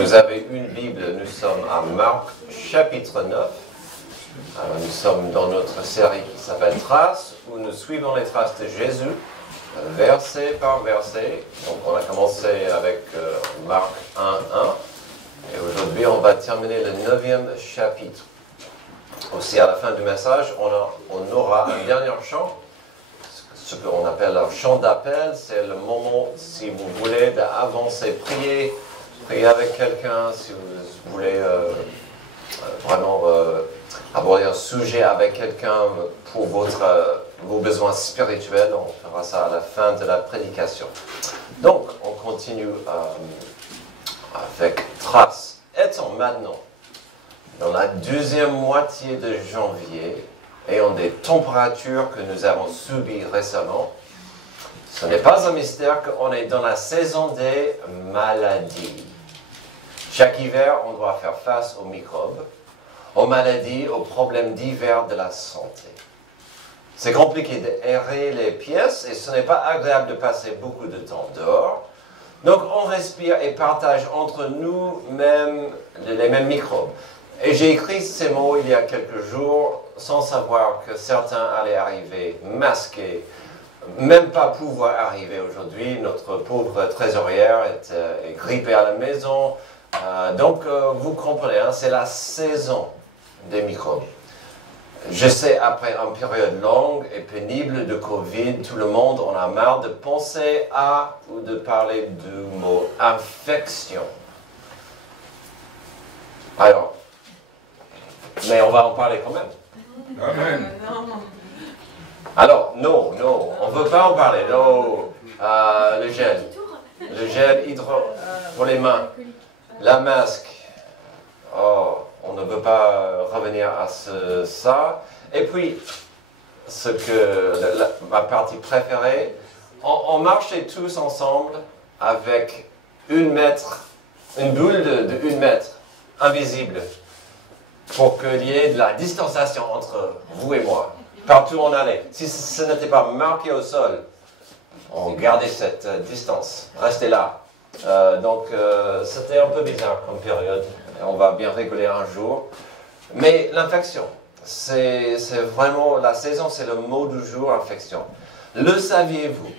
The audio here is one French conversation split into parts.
vous avez une Bible, nous sommes à Marc chapitre 9. Alors, nous sommes dans notre série qui s'appelle Traces, où nous suivons les traces de Jésus, verset par verset. Donc on a commencé avec Marc 1:1, et aujourd'hui on va terminer le 9e chapitre. Aussi à la fin du message, on aura un dernier chant, ce qu'on appelle un chant d'appel. C'est le moment, si vous voulez, d'avancer, prier avec quelqu'un, si vous voulez vraiment aborder un sujet avec quelqu'un pour vos besoins spirituels. On fera ça à la fin de la prédication. Donc, on continue avec Traces. Étant maintenant dans la deuxième moitié de janvier, ayant des températures que nous avons subies récemment, ce n'est pas un mystère qu'on est dans la saison des maladies. Chaque hiver, on doit faire face aux microbes, aux maladies, aux problèmes divers de la santé. C'est compliqué d'aérer les pièces et ce n'est pas agréable de passer beaucoup de temps dehors. Donc on respire et partage entre nous-mêmes les mêmes microbes. Et j'ai écrit ces mots il y a quelques jours sans savoir que certains allaient arriver masqués, même pas pouvoir arriver aujourd'hui. Notre pauvre trésorière est grippée à la maison. Donc vous comprenez, hein, c'est la saison des microbes. Je sais, après une période longue et pénible de Covid, tout le monde en a marre de penser à ou de parler du mot infection. Alors, mais on va en parler quand même. Amen. Alors, non, on ne veut pas en parler. Non, le gel hydro pour les mains, la masque. Oh, on ne veut pas revenir à ça. Et puis, ma partie préférée, on marchait tous ensemble avec une boule de 1 mètre, invisible, pour qu'il y ait de la distanciation entre vous et moi. Partout où on allait. Si ce n'était pas marqué au sol, on gardait cette distance. Restez là. Donc, c'était un peu bizarre comme période. On va bien rigoler un jour. Mais l'infection, c'est vraiment, la saison, c'est le mot du jour, infection. Le saviez-vous?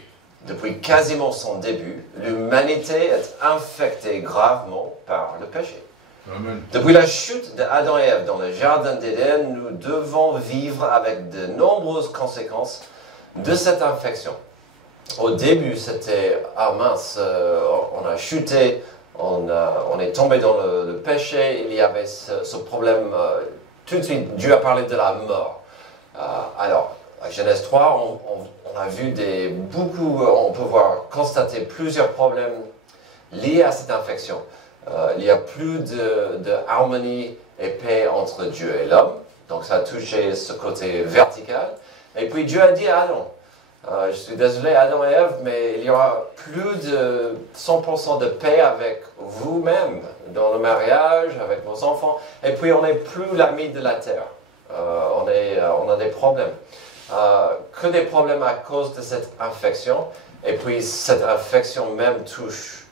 Depuis quasiment son début, l'humanité est infectée gravement par le péché. Amen. Depuis la chute d'Adam et Ève dans le jardin d'Éden, nous devons vivre avec de nombreuses conséquences de cette infection. Au début, c'était « Ah mince, on a chuté, on est tombé dans le péché », il y avait ce problème. Tout de suite, Dieu a parlé de la mort. Alors, à Genèse 3, on a vu on peut constater plusieurs problèmes liés à cette infection. Il y a plus de harmonie et paix entre Dieu et l'homme. Donc ça a touché ce côté vertical. Et puis Dieu a dit à Adam, je suis désolé Adam et Ève, mais il y aura plus de 100% de paix avec vous-même, dans le mariage, avec vos enfants. Et puis on n'est plus l'ami de la terre. On a des problèmes. Que des problèmes à cause de cette infection. Et puis cette infection même touche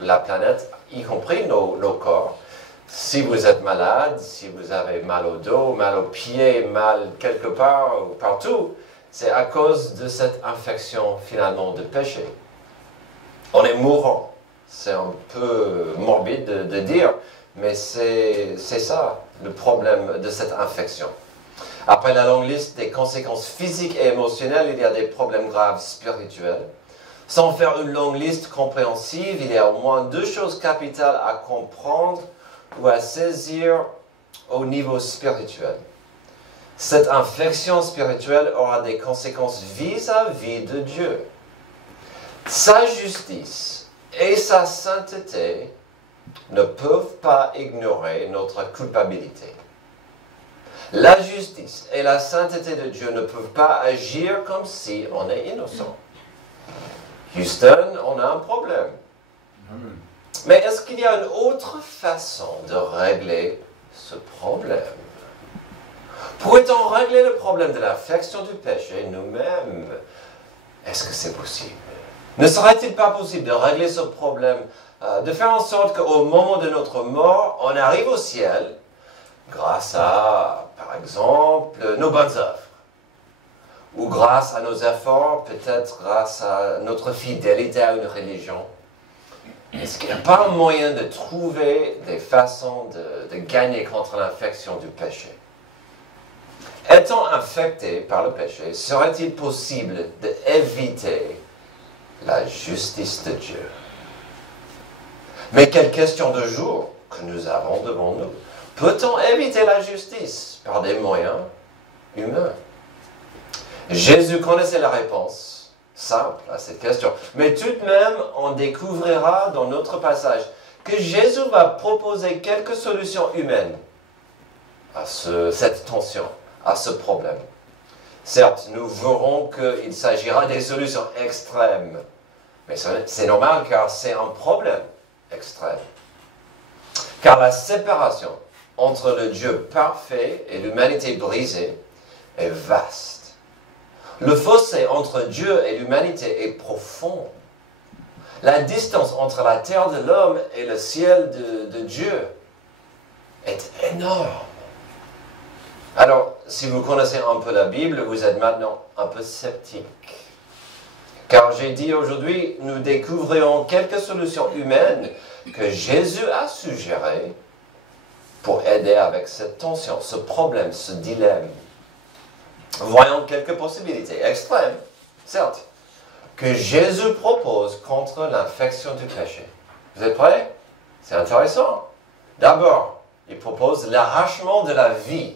la planète, y compris nos corps. Si vous êtes malade, si vous avez mal au dos, mal aux pieds, mal quelque part ou partout, c'est à cause de cette infection finalement de péché. On est mourant. C'est un peu morbide de dire, mais c'est ça le problème de cette infection. Après la longue liste des conséquences physiques et émotionnelles, il y a des problèmes graves spirituels. Sans faire une longue liste compréhensive, il y a au moins 2 choses capitales à comprendre ou à saisir au niveau spirituel. Cette infection spirituelle aura des conséquences vis-à-vis de Dieu. Sa justice et sa sainteté ne peuvent pas ignorer notre culpabilité. La justice et la sainteté de Dieu ne peuvent pas agir comme si on est innocent. Houston, on a un problème. Amen. Mais est-ce qu'il y a une autre façon de régler ce problème? Pourrait-on régler le problème de l'affection du péché nous-mêmes? Est-ce que c'est possible? Ne serait-il pas possible de régler ce problème, de faire en sorte qu'au moment de notre mort, on arrive au ciel grâce à, par exemple, nos bonnes œuvres, ou grâce à nos efforts, peut-être grâce à notre fidélité à une religion? Est-ce qu'il n'y a pas un moyen de trouver des façons de gagner contre l'infection du péché? Étant infecté par le péché, serait-il possible d'éviter la justice de Dieu? Mais quelle question de jour que nous avons devant nous. Peut-on éviter la justice par des moyens humains? Jésus connaissait la réponse simple à cette question. Mais tout de même, on découvrira dans notre passage que Jésus va proposer quelques solutions humaines à cette tension, à ce problème. Certes, nous verrons qu'il s'agira des solutions extrêmes, mais c'est normal car c'est un problème extrême. Car la séparation entre le Dieu parfait et l'humanité brisée est vaste. Le fossé entre Dieu et l'humanité est profond. La distance entre la terre de l'homme et le ciel de Dieu est énorme. Alors, si vous connaissez un peu la Bible, vous êtes maintenant un peu sceptique. Car j'ai dit aujourd'hui, nous découvrirons quelques solutions humaines que Jésus a suggérées pour aider avec cette tension, ce problème, ce dilemme. Voyons quelques possibilités extrêmes, certes, que Jésus propose contre l'infection du péché. Vous êtes prêts? C'est intéressant. D'abord, il propose l'arrachement de la vie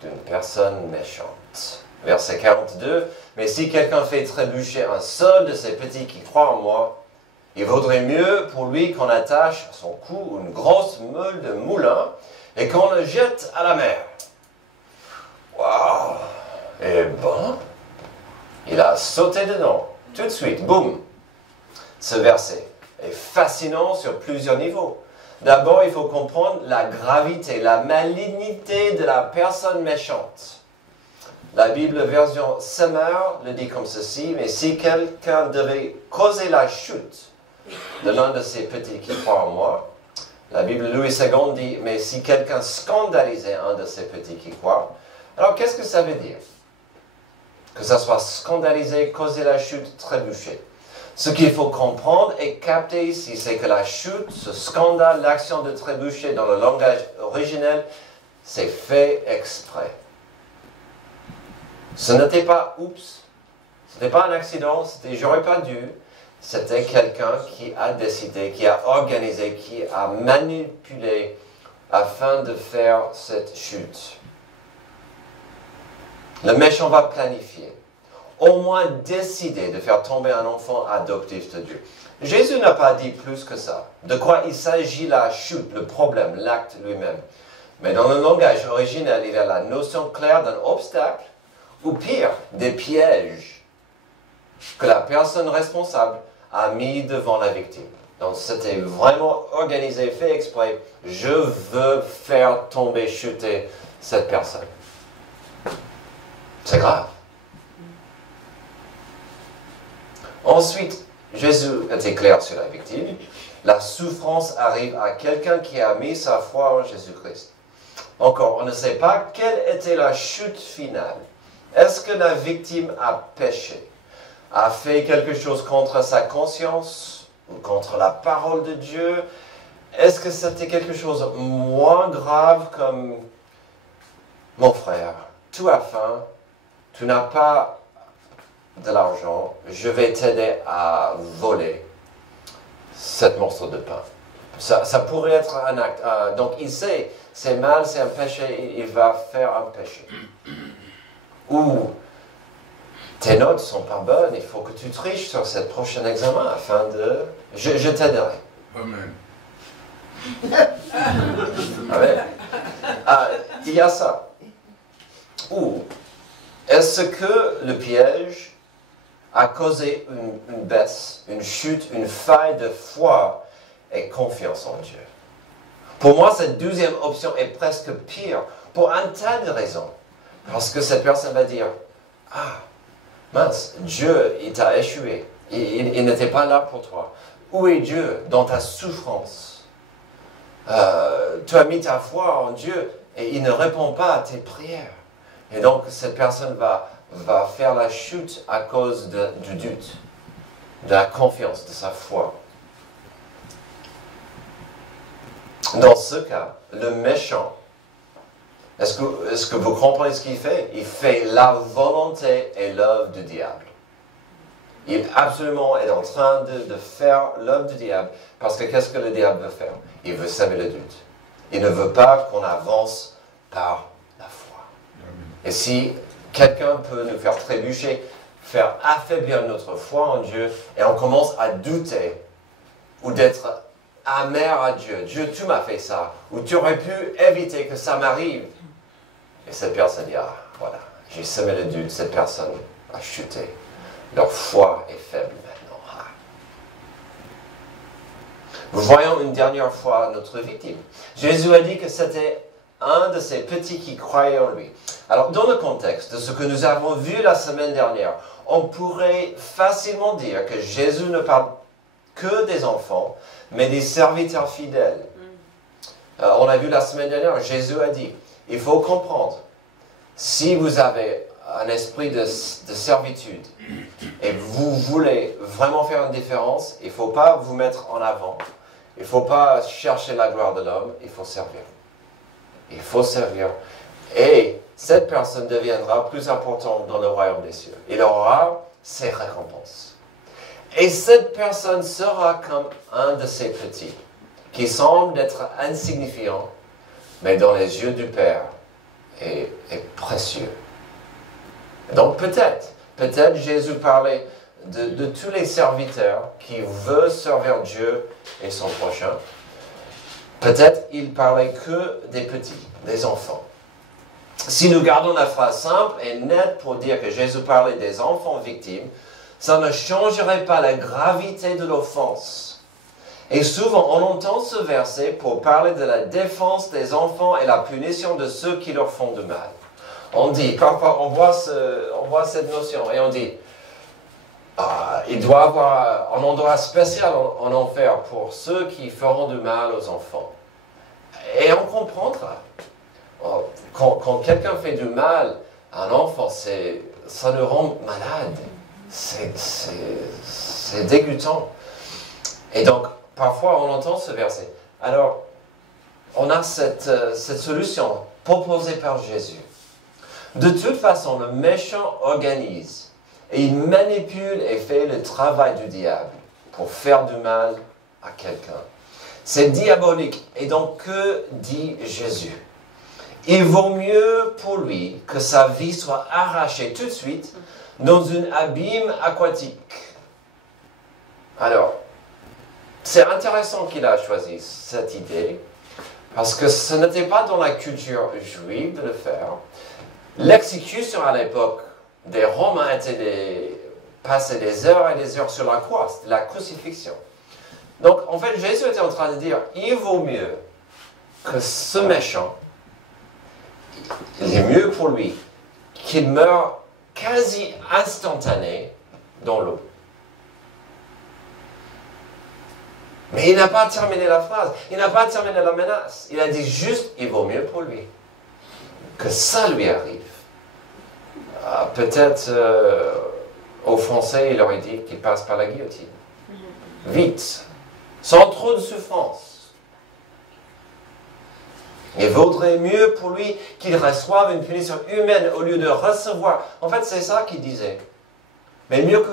d'une personne méchante. Verset 42, « Mais si quelqu'un fait trébucher un seul de ces petits qui croient en moi, il vaudrait mieux pour lui qu'on attache à son cou une grosse meule de moulin et qu'on le jette à la mer. » Waouh! Eh ben, il a sauté dedans, tout de suite, boum! Ce verset est fascinant sur plusieurs niveaux. D'abord, il faut comprendre la gravité, la malignité de la personne méchante. La Bible version Semeur le dit comme ceci, « Mais si quelqu'un devait causer la chute de l'un de ces petits qui croient en moi, la Bible Louis II dit, mais si quelqu'un scandalisait un de ces petits qui croient, alors qu'est-ce que ça veut dire? Que ça soit scandalisé, causer la chute, trébucher. Ce qu'il faut comprendre et capter ici, c'est que la chute, ce scandale, l'action de trébucher dans le langage originel, c'est fait exprès. Ce n'était pas oups, ce n'était pas un accident, c'était j'aurais pas dû. C'était quelqu'un qui a décidé, qui a organisé, qui a manipulé afin de faire cette chute. Le méchant va planifier, au moins décider de faire tomber un enfant adoptif de Dieu. Jésus n'a pas dit plus que ça. De quoi il s'agit la chute, le problème, l'acte lui-même. Mais dans le langage original, il y a la notion claire d'un obstacle, ou pire, des pièges que la personne responsable a mis devant la victime. Donc c'était vraiment organisé, fait exprès. Je veux faire tomber, chuter cette personne. C'est grave. Ensuite, Jésus était clair sur la victime. La souffrance arrive à quelqu'un qui a mis sa foi en Jésus-Christ. Encore, on ne sait pas quelle était la chute finale. Est-ce que la victime a péché, a fait quelque chose contre sa conscience ou contre la parole de Dieu? Est-ce que c'était quelque chose de moins grave comme « Mon frère, tu as faim, tu n'as pas de l'argent, je vais t'aider à voler cette morceau de pain. » Ça pourrait être un acte. Donc il sait, c'est mal, c'est un péché, il va faire un péché. Ou tes notes ne sont pas bonnes, il faut que tu triches sur ce prochain examen afin de... Je t'aiderai. Amen. Amen. Il y a ça. Ou est-ce que le piège a causé une baisse, une chute, une faille de foi et confiance en Dieu? Pour moi, cette deuxième option est presque pire pour un tas de raisons. Parce que cette personne va dire, ah, mince, Dieu, il t'a échoué. il n'était pas là pour toi. Où est Dieu dans ta souffrance? Tu as mis ta foi en Dieu et il ne répond pas à tes prières. Et donc, cette personne va faire la chute à cause du doute, de la confiance, de sa foi. Dans ce cas, le méchant, est-ce que vous comprenez ce qu'il fait? Il fait la volonté et l'œuvre du diable. Il absolument est en train de faire l'œuvre du diable, parce que qu'est-ce que le diable veut faire? Il veut semer le doute. Il ne veut pas qu'on avance par la foi. Et si quelqu'un peut nous faire trébucher, faire affaiblir notre foi en Dieu, et on commence à douter, ou d'être amer à Dieu. Dieu, tu m'as fait ça, ou tu aurais pu éviter que ça m'arrive. Et cette personne dit, ah, voilà, j'ai semé le doute, cette personne a chuté. Leur foi est faible maintenant. Ah. Voyons une dernière fois notre victime. Jésus a dit que c'était un de ces petits qui croyaient en lui. Alors, dans le contexte de ce que nous avons vu la semaine dernière, on pourrait facilement dire que Jésus ne parle que des enfants, mais des serviteurs fidèles. On a vu la semaine dernière, Jésus a dit, il faut comprendre, si vous avez un esprit de servitude et vous voulez vraiment faire une différence, il ne faut pas vous mettre en avant, il ne faut pas chercher la gloire de l'homme, il faut servir. Il faut servir. Et cette personne deviendra plus importante dans le royaume des cieux. Il aura ses récompenses. Et cette personne sera comme un de ces petits, qui semble être insignifiant, mais dans les yeux du Père est précieux. Donc peut-être Jésus parlait de tous les serviteurs qui veulent servir Dieu et son prochain. Peut-être il parlait que des petits, des enfants. Si nous gardons la phrase simple et nette pour dire que Jésus parlait des enfants victimes, ça ne changerait pas la gravité de l'offense. Et souvent, on entend ce verset pour parler de la défense des enfants et la punition de ceux qui leur font du mal. On dit, parfois on voit cette notion et on dit, il doit y avoir un endroit spécial en enfer pour ceux qui feront du mal aux enfants. Et on comprendra. Quand quelqu'un fait du mal à un enfant, ça le rend malade. C'est dégoûtant. Et donc, parfois, on entend ce verset. Alors, on a cette solution proposée par Jésus. De toute façon, le méchant organise et il manipule et fait le travail du diable pour faire du mal à quelqu'un. C'est diabolique. Et donc, que dit Jésus? Il vaut mieux pour lui que sa vie soit arrachée tout de suite dans un abîme aquatique. Alors, c'est intéressant qu'il a choisi cette idée, parce que ce n'était pas dans la culture juive de le faire. L'exécution à l'époque des Romains était passer des heures et des heures sur la croix, c'était la crucifixion. Donc, en fait, Jésus était en train de dire, il vaut mieux que ce méchant, il est mieux pour lui qu'il meure quasi instantané dans l'eau. Mais il n'a pas terminé la phrase, il n'a pas terminé la menace. Il a dit juste, il vaut mieux pour lui que ça lui arrive. Peut-être au Français, il aurait dit qu'il passe par la guillotine. Vite, sans trop de souffrance. Il vaudrait mieux pour lui qu'il reçoive une punition humaine au lieu de recevoir. En fait, c'est ça qu'il disait. Mais mieux que...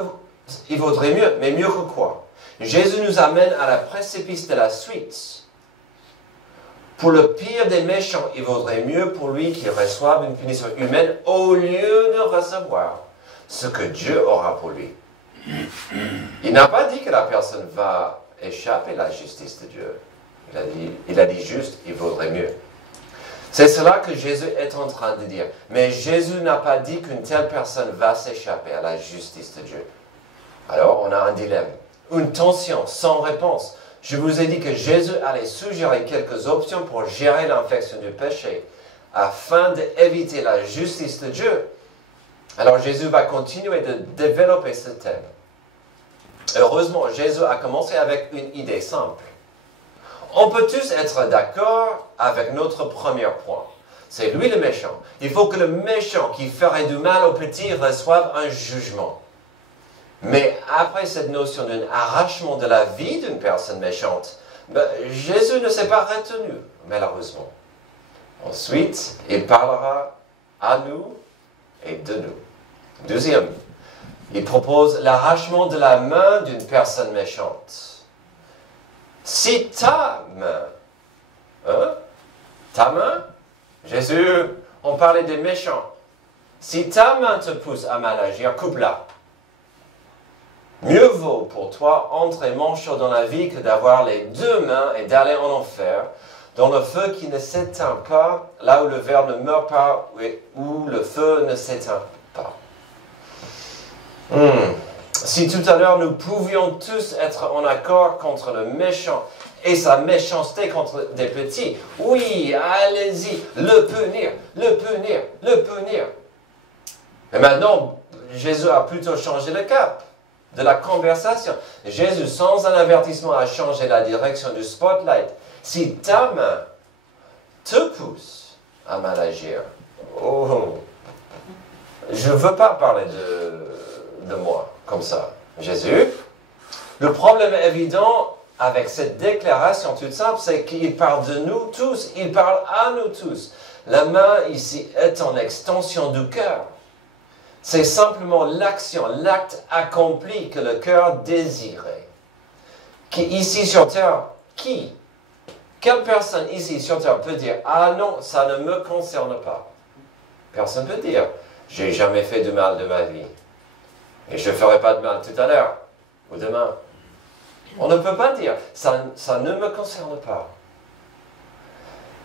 Il vaudrait mieux, mais mieux que quoi? Jésus nous amène à la précipice de la suite. Pour le pire des méchants, il vaudrait mieux pour lui qu'il reçoive une punition humaine au lieu de recevoir ce que Dieu aura pour lui. Il n'a pas dit que la personne va échapper à la justice de Dieu. Il a dit juste, il vaudrait mieux. C'est cela que Jésus est en train de dire. Mais Jésus n'a pas dit qu'une telle personne va s'échapper à la justice de Dieu. Alors, on a un dilemme, une tension sans réponse. Je vous ai dit que Jésus allait suggérer quelques options pour gérer l'infection du péché, afin d'éviter la justice de Dieu. Alors, Jésus va continuer de développer ce thème. Heureusement, Jésus a commencé avec une idée simple. On peut tous être d'accord avec notre premier point. C'est lui le méchant. Il faut que le méchant qui ferait du mal au petit reçoive un jugement. Mais après cette notion d'un arrachement de la vie d'une personne méchante, Jésus ne s'est pas retenu, malheureusement. Ensuite, il parlera à nous et de nous. Deuxième, il propose l'arrachement de la main d'une personne méchante. Si ta main, Jésus, on parlait des méchants. Si ta main te pousse à mal agir, coupe-la. Mieux vaut pour toi entrer manchot dans la vie que d'avoir les deux mains et d'aller en enfer, dans le feu qui ne s'éteint pas, là où le ver ne meurt pas, où le feu ne s'éteint pas. Si tout à l'heure nous pouvions tous être en accord contre le méchant et sa méchanceté contre des petits, oui, allez-y, le punir, le punir, le punir. Mais maintenant, Jésus a plutôt changé le cap de la conversation. Jésus, sans un avertissement, a changé la direction du spotlight. Si ta main te pousse à mal agir, je ne veux pas parler de moi comme ça. Jésus, le problème évident avec cette déclaration toute simple, c'est qu'il parle de nous tous, il parle à nous tous. La main ici est en extension du cœur. C'est simplement l'action, l'acte accompli que le cœur désirait. Ici sur terre, quelle personne ici sur terre peut dire « Ah non, ça ne me concerne pas ». Personne ne peut dire « J'ai jamais fait de mal de ma vie et je ne ferai pas de mal tout à l'heure ou demain ». On ne peut pas dire « Ça ne me concerne pas ».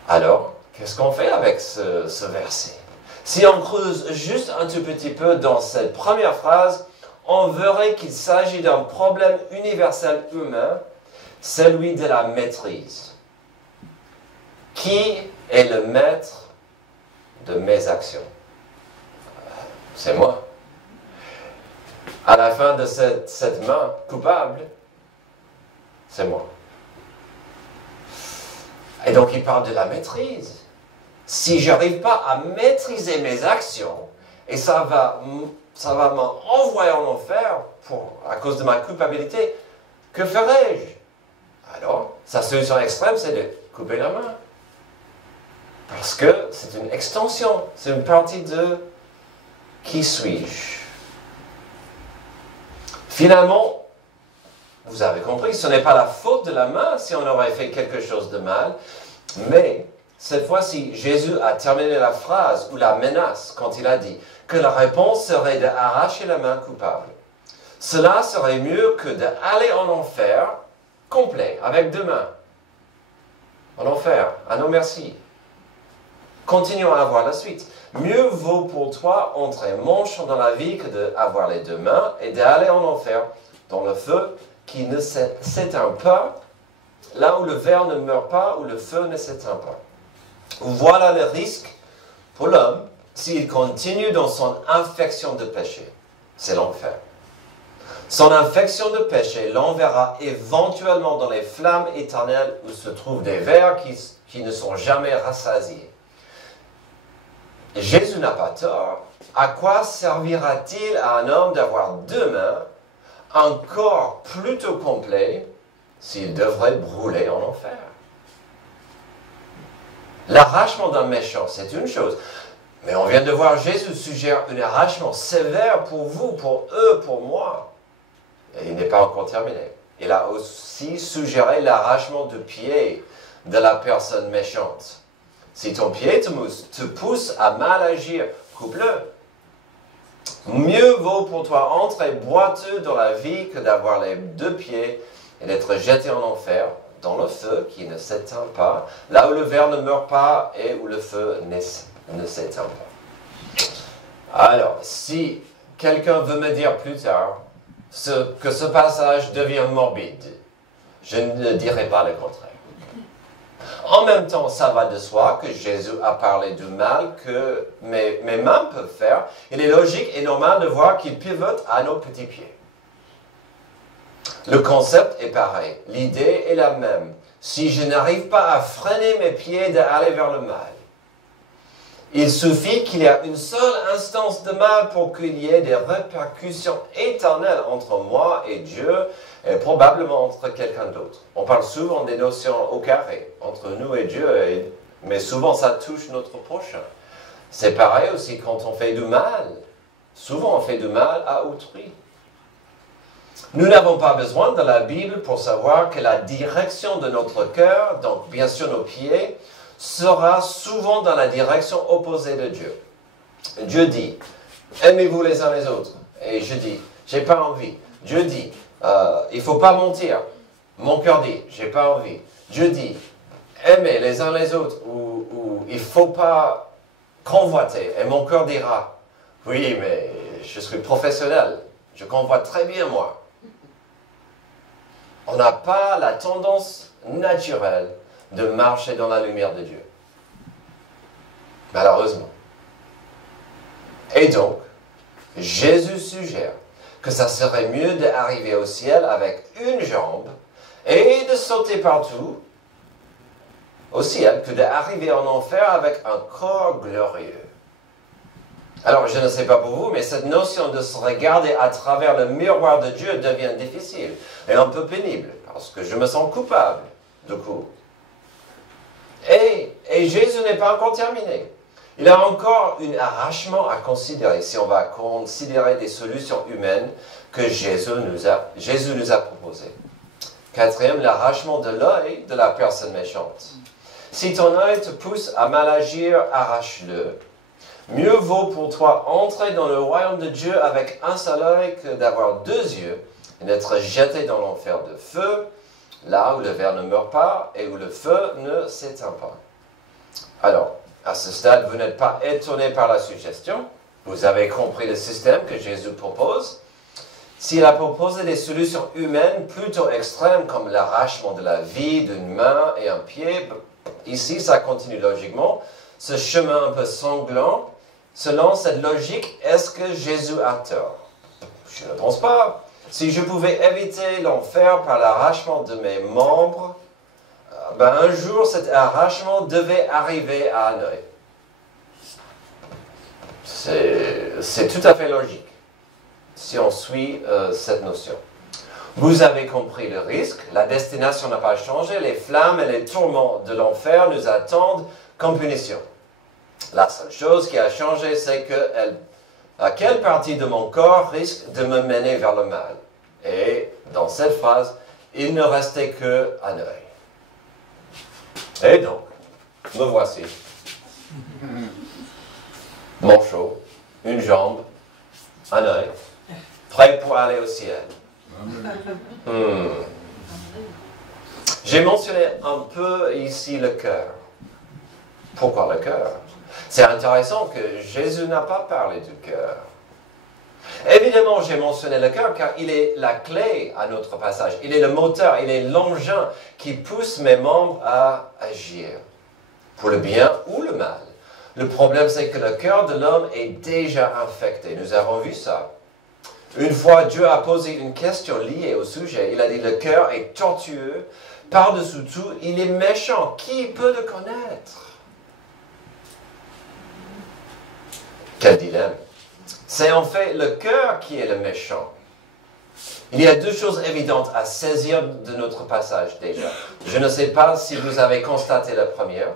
Alors, qu'est-ce qu'on fait avec ce verset? Si on creuse juste un tout petit peu dans cette première phrase, on verrait qu'il s'agit d'un problème universel humain, celui de la maîtrise. Qui est le maître de mes actions? C'est moi. À la fin de cette main coupable, c'est moi. Et donc il parle de la maîtrise. Si je n'arrive pas à maîtriser mes actions, et ça va m'envoyer en enfer à cause de ma culpabilité, que ferai-je? Alors, sa solution extrême, c'est de couper la main. Parce que c'est une extension, c'est une partie de qui suis-je? Finalement, vous avez compris, ce n'est pas la faute de la main si on aurait fait quelque chose de mal, mais cette fois-ci, Jésus a terminé la phrase ou la menace quand il a dit que la réponse serait d'arracher la main coupable. Cela serait mieux que d'aller en enfer complet, avec deux mains. En enfer, ah non merci. Continuons à voir la suite. Mieux vaut pour toi entrer manchot dans la vie que d'avoir les deux mains et d'aller en enfer, dans le feu qui ne s'éteint pas, là où le ver ne meurt pas, où le feu ne s'éteint pas. Voilà le risque pour l'homme s'il continue dans son infection de péché. C'est l'enfer. Son infection de péché l'enverra éventuellement dans les flammes éternelles où se trouvent des vers qui ne sont jamais rassasiés. Jésus n'a pas tort. À quoi servira-t-il à un homme d'avoir deux mains, un corps plutôt complet, s'il devrait brûler en enfer? L'arrachement d'un méchant, c'est une chose. Mais on vient de voir Jésus suggère un arrachement sévère pour vous, pour eux, pour moi. Et il n'est pas encore terminé. Il a aussi suggéré l'arrachement du pied de la personne méchante. Si ton pied te pousse à mal agir, coupe-le. Mieux vaut pour toi entrer boiteux dans la vie que d'avoir les deux pieds et d'être jeté en enfer, dans le feu qui ne s'éteint pas, là où le ver ne meurt pas et où le feu ne s'éteint pas. Alors, si quelqu'un veut me dire plus tard que ce passage devient morbide, je ne dirai pas le contraire. En même temps, ça va de soi que Jésus a parlé du mal que mes mains peuvent faire. Il est logique et normal de voir qu'il pivote à nos petits pieds. Le concept est pareil, l'idée est la même. Si je n'arrive pas à freiner mes pieds d'aller vers le mal, il suffit qu'il y ait une seule instance de mal pour qu'il y ait des répercussions éternelles entre moi et Dieu et probablement entre quelqu'un d'autre. On parle souvent des notions au carré, entre nous et Dieu, mais souvent ça touche notre prochain. C'est pareil aussi quand on fait du mal. Souvent on fait du mal à autrui. Nous n'avons pas besoin de la Bible pour savoir que la direction de notre cœur, donc bien sûr nos pieds, sera souvent dans la direction opposée de Dieu. Dieu dit, aimez-vous les uns les autres. Et je dis, j'ai pas envie. Dieu dit, il faut pas mentir. Mon cœur dit, j'ai pas envie. Dieu dit, aimez les uns les autres, ou il faut pas convoiter. Et mon cœur dira, oui, mais je suis professionnel. Je convoite très bien, moi. On n'a pas la tendance naturelle de marcher dans la lumière de Dieu. Malheureusement. Et donc, Jésus suggère que ça serait mieux d'arriver au ciel avec une jambe et de sauter partout au ciel que d'arriver en enfer avec un corps glorieux. Alors, je ne sais pas pour vous, mais cette notion de se regarder à travers le miroir de Dieu devient difficile et un peu pénible, parce que je me sens coupable, du coup. Et Jésus n'est pas encore terminé. Il a encore un arrachement à considérer, si on va considérer des solutions humaines que Jésus nous a proposées. Quatrième, l'arrachement de l'œil de la personne méchante. Si ton œil te pousse à mal agir, arrache-le. Mieux vaut pour toi entrer dans le royaume de Dieu avec un seul œil que d'avoir deux yeux et d'être jeté dans l'enfer de feu, là où le ver ne meurt pas et où le feu ne s'éteint pas. Alors, à ce stade, vous n'êtes pas étonné par la suggestion. Vous avez compris le système que Jésus propose. S'il a proposé des solutions humaines plutôt extrêmes comme l'arrachement de la vie d'une main et un pied, ici ça continue logiquement. Ce chemin un peu sanglant, selon cette logique, est-ce que Jésus a tort? Je ne pense pas. Si je pouvais éviter l'enfer par l'arrachement de mes membres, un jour cet arrachement devait arriver à un œil. C'est tout à fait logique, si on suit cette notion. Vous avez compris le risque, la destination n'a pas changé, les flammes et les tourments de l'enfer nous attendent comme punition. La seule chose qui a changé, c'est à quelle partie de mon corps risque de me mener vers le mal. Et dans cette phrase, il ne restait qu'un œil. Et donc, me voici. Manchot, une jambe, un œil, prêt pour aller au ciel. J'ai mentionné un peu ici le cœur. Pourquoi le cœur? C'est intéressant que Jésus n'a pas parlé du cœur. Évidemment, j'ai mentionné le cœur car il est la clé à notre passage. Il est le moteur, il est l'engin qui pousse mes membres à agir, pour le bien ou le mal. Le problème, c'est que le cœur de l'homme est déjà infecté. Nous avons vu ça. Une fois, Dieu a posé une question liée au sujet. Il a dit, le cœur est tortueux. Par-dessous tout, il est méchant. Qui peut le connaître? Quel dilemme. C'est en fait le cœur qui est le méchant. Il y a deux choses évidentes à saisir de notre passage déjà. Je ne sais pas si vous avez constaté la première.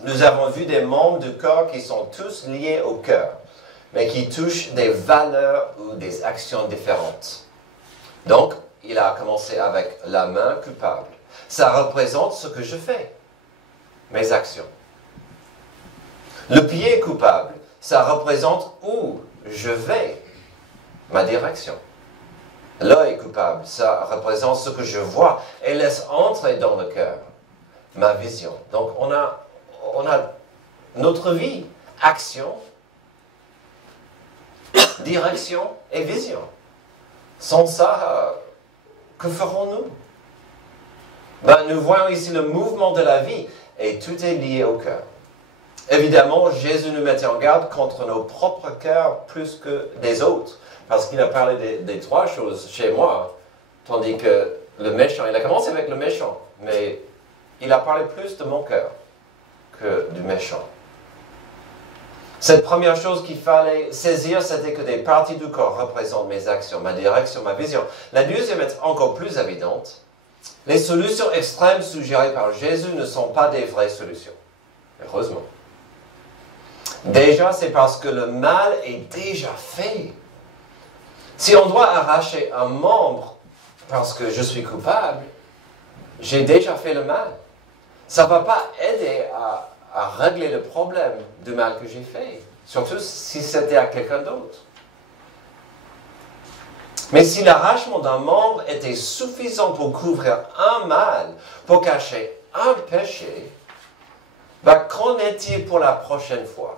Nous avons vu des membres du corps qui sont tous liés au cœur, mais qui touchent des valeurs ou des actions différentes. Donc, il a commencé avec la main coupable. Ça représente ce que je fais, mes actions. Le pied coupable, ça représente où je vais, ma direction. L'œil coupable, ça représente ce que je vois et laisse entrer dans le cœur, ma vision. Donc, on a notre vie, action, direction et vision. Sans ça, que ferons-nous? Nous voyons ici le mouvement de la vie et tout est lié au cœur. Évidemment, Jésus nous mettait en garde contre nos propres cœurs plus que des autres, parce qu'il a parlé des trois choses chez moi. Tandis que le méchant, il a commencé avec le méchant, mais il a parlé plus de mon cœur que du méchant. Cette première chose qu'il fallait saisir, c'était que des parties du corps représentent mes actions, ma direction, ma vision. La deuxième est encore plus évidente. Les solutions extrêmes suggérées par Jésus ne sont pas des vraies solutions. Heureusement. Déjà, c'est parce que le mal est déjà fait. Si on doit arracher un membre parce que je suis coupable, j'ai déjà fait le mal. Ça ne va pas aider à régler le problème du mal que j'ai fait, surtout si c'était à quelqu'un d'autre. Mais si l'arrachement d'un membre était suffisant pour couvrir un mal, pour cacher un péché, qu'en est-il pour la prochaine fois?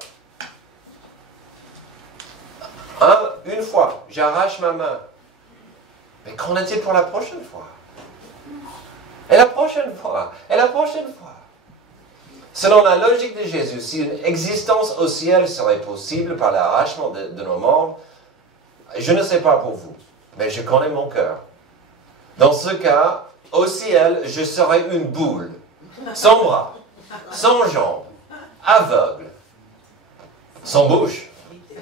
Une fois, j'arrache ma main. Mais qu'en est-il pour la prochaine fois? Et la prochaine fois? Et la prochaine fois? Selon la logique de Jésus, si une existence au ciel serait possible par l'arrachement de nos membres, je ne sais pas pour vous, mais je connais mon cœur. Dans ce cas, au ciel, je serais une boule, sans bras, sans jambes, aveugle, sans bouche.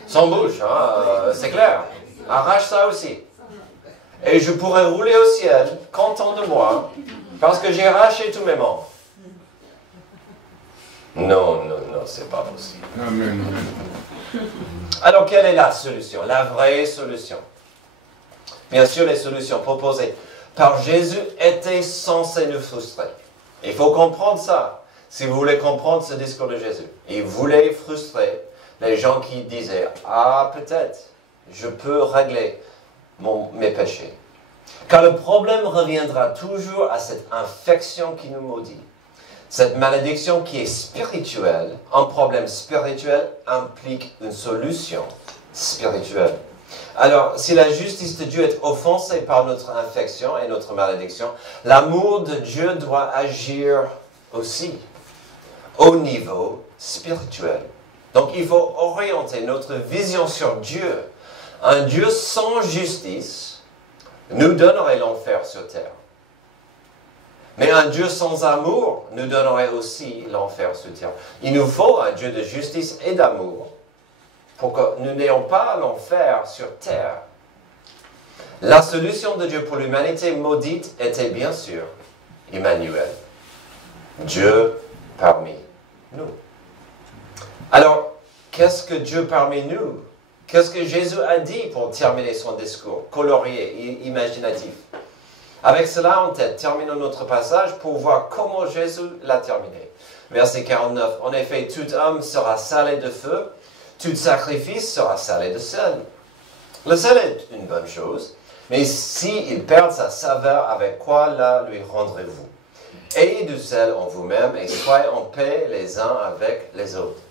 Sans bouche, hein, c'est clair. Arrache ça aussi. Et je pourrais rouler au ciel, content de moi, parce que j'ai arraché tous mes membres. Non, c'est pas possible. Amen. Alors, quelle est la solution? La vraie solution? Bien sûr, les solutions proposées par Jésus étaient censées nous frustrer. Il faut comprendre ça, si vous voulez comprendre ce discours de Jésus. Il voulait frustrer les gens qui disaient « Ah, peut-être, je peux régler mes péchés. » Car le problème reviendra toujours à cette infection qui nous maudit. Cette malédiction qui est spirituelle, un problème spirituel implique une solution spirituelle. Alors, si la justice de Dieu est offensée par notre infection et notre malédiction, l'amour de Dieu doit agir aussi au niveau spirituel. Donc, il faut orienter notre vision sur Dieu. Un Dieu sans justice nous donnerait l'enfer sur terre. Mais un Dieu sans amour nous donnerait aussi l'enfer sur terre. Il nous faut un Dieu de justice et d'amour pour que nous n'ayons pas l'enfer sur terre. La solution de Dieu pour l'humanité maudite était bien sûr Emmanuel, Dieu parmi nous. Alors, qu'est-ce que Dieu parmi nous? Qu'est-ce que Jésus a dit pour terminer son discours colorié, imaginatif? Avec cela en tête, terminons notre passage pour voir comment Jésus l'a terminé. Verset 49. En effet, tout homme sera salé de feu, tout sacrifice sera salé de sel. Le sel est une bonne chose, mais s'il perd sa saveur, avec quoi la lui rendrez-vous? Ayez du sel en vous-même et soyez en paix les uns avec les autres.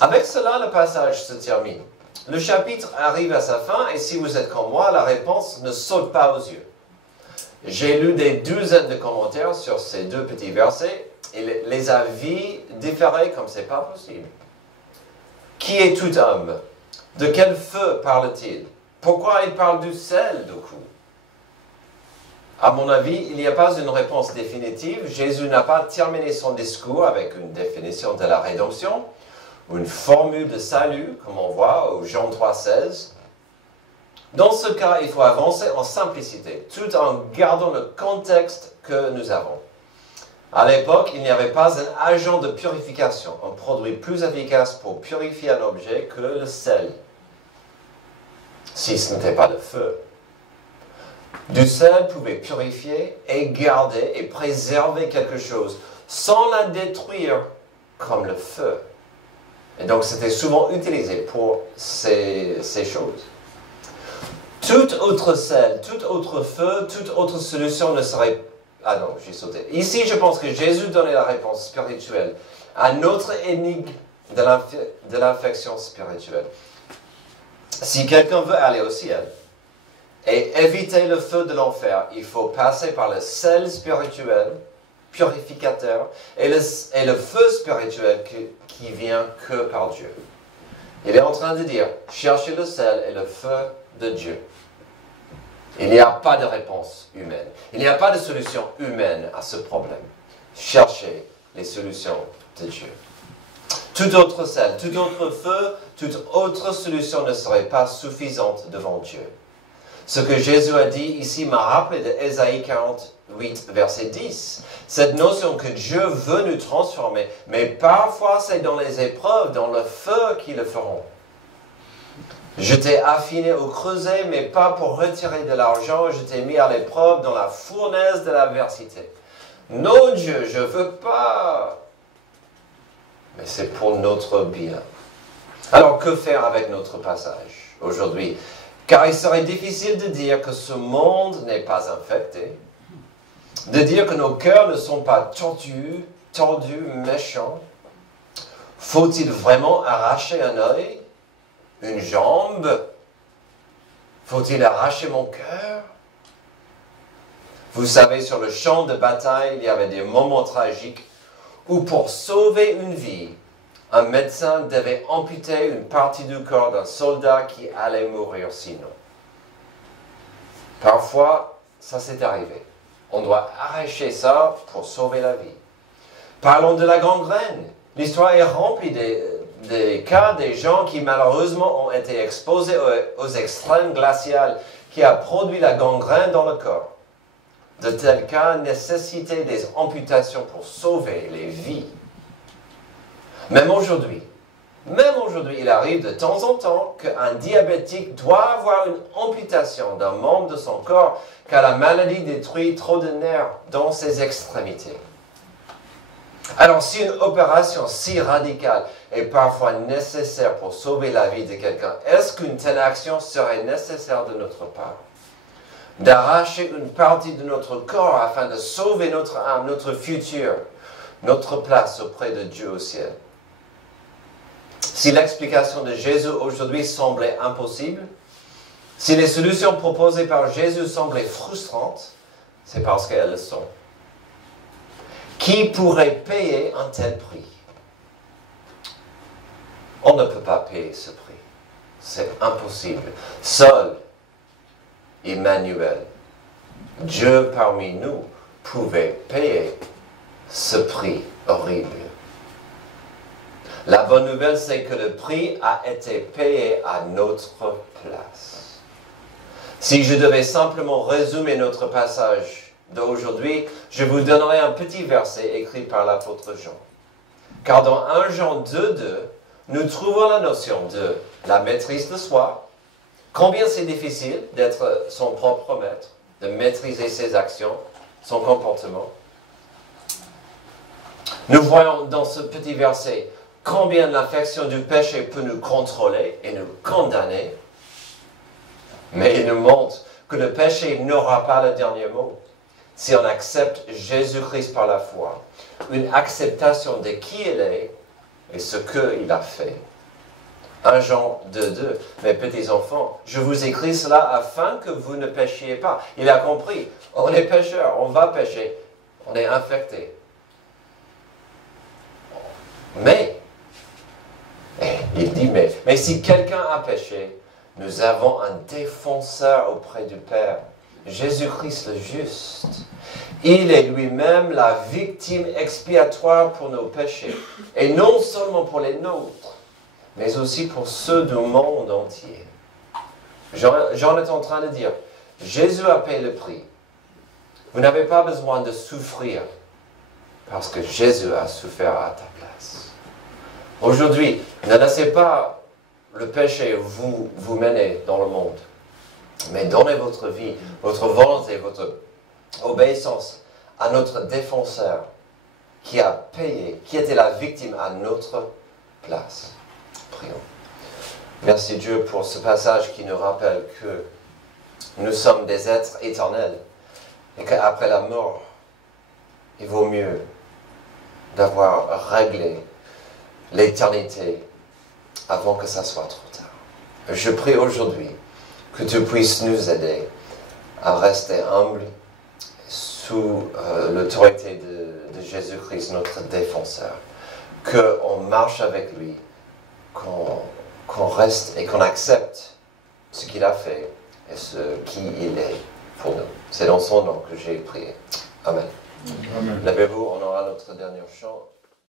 Avec cela, le passage se termine. Le chapitre arrive à sa fin et si vous êtes comme moi, la réponse ne saute pas aux yeux. J'ai lu des douzaines de commentaires sur ces deux petits versets et les avis différaient comme c'est pas possible. Qui est tout homme? De quel feu parle-t-il? Pourquoi il parle du sel du coup? À mon avis, il n'y a pas une réponse définitive. Jésus n'a pas terminé son discours avec une définition de la rédemption ou une formule de salut, comme on voit au Jean 3,16. Dans ce cas, il faut avancer en simplicité, tout en gardant le contexte que nous avons. À l'époque, il n'y avait pas un agent de purification, un produit plus efficace pour purifier un objet que le sel, si ce n'était pas le feu. Du sel pouvait purifier et garder et préserver quelque chose sans la détruire comme le feu. Et donc, c'était souvent utilisé pour ces choses. Tout autre sel, tout autre feu, toute autre solution ne serait... Ah non, j'ai sauté. Ici, je pense que Jésus donnait la réponse spirituelle à notre énigme de l'infection spirituelle. Si quelqu'un veut aller au ciel et éviter le feu de l'enfer, il faut passer par le sel spirituel, purificateur, et le feu spirituel qui vient que par Dieu. Il est en train de dire, cherchez le sel et le feu de Dieu. Il n'y a pas de réponse humaine. Il n'y a pas de solution humaine à ce problème. Cherchez les solutions de Dieu. Toute autre sel, tout autre feu, toute autre solution ne serait pas suffisante devant Dieu. Ce que Jésus a dit ici m'a rappelé de Ésaïe 48, verset 10. Cette notion que Dieu veut nous transformer, mais parfois c'est dans les épreuves, dans le feu qu'ils le feront. Je t'ai affiné au creuset, mais pas pour retirer de l'argent. Je t'ai mis à l'épreuve dans la fournaise de l'adversité. Non, Dieu, je ne veux pas. Mais c'est pour notre bien. Alors, que faire avec notre passage aujourd'hui? Car il serait difficile de dire que ce monde n'est pas infecté, de dire que nos cœurs ne sont pas tordus, méchants. Faut-il vraiment arracher un œil? Une jambe? Faut-il arracher mon cœur? Vous savez, sur le champ de bataille, il y avait des moments tragiques où pour sauver une vie, un médecin devait amputer une partie du corps d'un soldat qui allait mourir sinon. Parfois, ça s'est arrivé. On doit arracher ça pour sauver la vie. Parlons de la gangrène. L'histoire est remplie des cas des gens qui malheureusement ont été exposés aux extrêmes glaciales qui a produit la gangrène dans le corps. De tels cas nécessitaient des amputations pour sauver les vies. Même aujourd'hui, il arrive de temps en temps qu'un diabétique doit avoir une amputation d'un membre de son corps car la maladie détruit trop de nerfs dans ses extrémités. Alors, si une opération si radicale est parfois nécessaire pour sauver la vie de quelqu'un, est-ce qu'une telle action serait nécessaire de notre part? D'arracher une partie de notre corps afin de sauver notre âme, notre futur, notre place auprès de Dieu au ciel. Si l'explication de Jésus aujourd'hui semblait impossible, si les solutions proposées par Jésus semblaient frustrantes, c'est parce qu'elles le sont. Qui pourrait payer un tel prix? On ne peut pas payer ce prix. C'est impossible. Seul Emmanuel, Dieu parmi nous, pouvait payer ce prix horrible. La bonne nouvelle, c'est que le prix a été payé à notre place. Si je devais simplement résumer notre passage d'aujourd'hui, je vous donnerai un petit verset écrit par l'apôtre Jean. Car dans 1 Jean 2,2, nous trouvons la notion de la maîtrise de soi. Combien c'est difficile d'être son propre maître, de maîtriser ses actions, son comportement. Nous voyons dans ce petit verset combien l'infection du péché peut nous contrôler et nous condamner. Mais il nous montre que le péché n'aura pas le dernier mot. Si on accepte Jésus-Christ par la foi, une acceptation de qui il est et ce qu'il a fait. 1 Jean 2,2, mes petits enfants, je vous écris cela afin que vous ne péchiez pas. Il a compris, on est pécheur, on va pécher, on est infecté. Mais, il dit, mais si quelqu'un a péché, nous avons un défenseur auprès du Père, Jésus-Christ le juste. Il est lui-même la victime expiatoire pour nos péchés, et non seulement pour les nôtres, mais aussi pour ceux du monde entier. Jean est en train de dire, Jésus a payé le prix. Vous n'avez pas besoin de souffrir, parce que Jésus a souffert à ta place. Aujourd'hui, ne laissez pas le péché vous mener dans le monde, mais donnez votre vie, votre volonté, votre obéissance à notre défenseur qui a payé, qui était la victime à notre place. Prions. Merci Dieu pour ce passage qui nous rappelle que nous sommes des êtres éternels et qu'après la mort, il vaut mieux d'avoir réglé l'éternité avant que ça soit trop tard. Je prie aujourd'hui que tu puisses nous aider à rester humbles sous l'autorité de Jésus-Christ, notre défenseur, qu'on marche avec lui, qu'on reste et qu'on accepte ce qu'il a fait et ce qui il est pour nous. C'est dans son nom que j'ai prié. Amen. Amen. Levez-vous, on aura notre dernier chant.